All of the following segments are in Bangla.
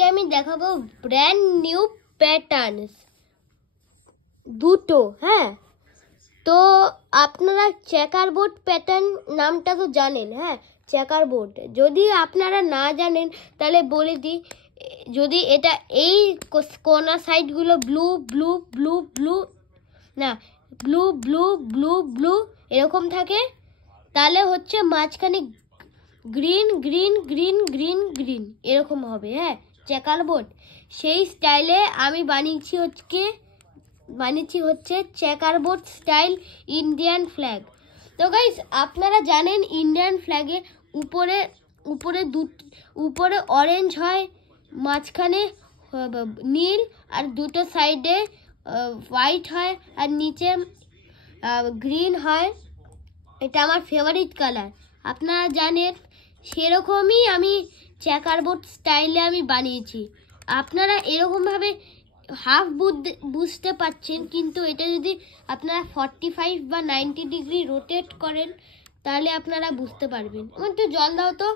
আজকে আমি দেখাবো ব্র্যান্ড নিউ প্যাটার্নস দুটো। হ্যাঁ, তো আপনারা চেকার বোর্ড প্যাটার্ন নামটা তো জানেন। হ্যাঁ, চেকার বোর্ড যদি আপনারা না জানেন তাহলে বলে দিই, যদি এটা এই কর্নার সাইডগুলো ব্লু ব্লু ব্লু ব্লু না ব্লু ব্লু ব্লু ব্লু এরকম থাকে, তাহলে হচ্ছে মাঝখানে green green green green green এরকম হবে। হ্যাঁ, চেকার বোর্ড সেই স্টাইলে আমি বানিয়েছি হচ্ছে checker board style Indian flag. তো গাইস, আপনারা জানেন ইন্ডিয়ান ফ্ল্যাগে উপরে অরেঞ্জ হয়, মাঝখানে নীল, আর দুটো সাইডে হোয়াইট হয়, আর নিচে গ্রিন হয়। এটা আমার ফেভারিট কালার, আপনারা জানেন। সেরকমই আমি চেকার বোর্ড স্টাইলে আমি বানিয়েছি। আপনারা এরকমভাবে হাফ বুঝতে পাচ্ছেন, কিন্তু এটা যদি আপনারা 45 বা 90 ডিগ্রি রোটেট করেন তাহলে আপনারা বুঝতে পারবেন। একটু জল দাও তো।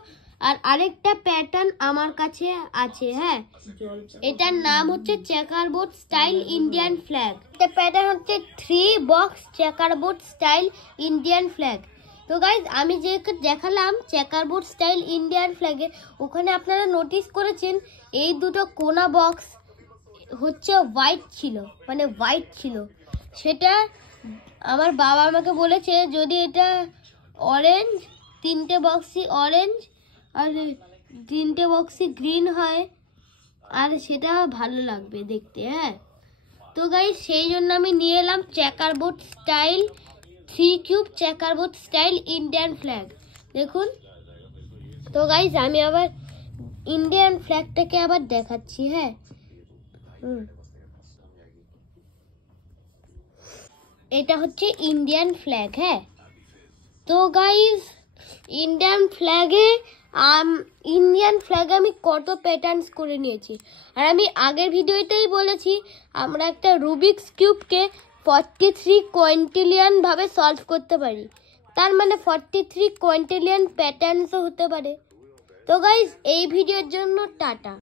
আর আরেকটা প্যাটার্ন আমার কাছে আছে। হ্যাঁ, এটার নাম হচ্ছে checker board style Indian flag. এটা প্যাটার্ন হচ্ছে 3 box checker board style Indian flag. তো গাইজ, আমি যে দেখালাম চেকার বোর্ড স্টাইল ইন্ডিয়ান ফ্ল্যাগে, ওখানে আপনারা নোটিস করেছেন এই দুটো কোনা বক্স হচ্ছে হোয়াইট ছিল। সেটা আমার বাবা আমাকে বলেছে যদি এটা অরেঞ্জ, 3টে বক্সই অরেঞ্জ আর 3টে বক্সই গ্রিন হয়, আর সেটা ভালো লাগবে দেখতে। হ্যাঁ, তো গাইজ সেই জন্য আমি নিয়ে এলাম checker board style 3 cube checker board style Indian flag. দেখুন তো গাইজ, আমি আবার ইন্ডিয়ান ফ্ল্যাগটাকে আবার দেখাচ্ছি। হ্যাঁ, এটা হচ্ছে ইন্ডিয়ান ফ্ল্যাগ। হ্যাঁ, তো গাইজ ইন্ডিয়ান ফ্ল্যাগে আমি কত প্যাটার্নস করে নিয়েছি। আর আমি আগের ভিডিওতেই বলেছি আমরা একটা রুবিক্স কিউবকে 43 কোয়ান্টিলিয়ন ভাবে সলভ করতে পারি, তার মানে 43 কোয়ান্টিলিয়ন প্যাটার্নসও হতে পারে। তো গাইজ, এই ভিডিওর জন্য টাটা।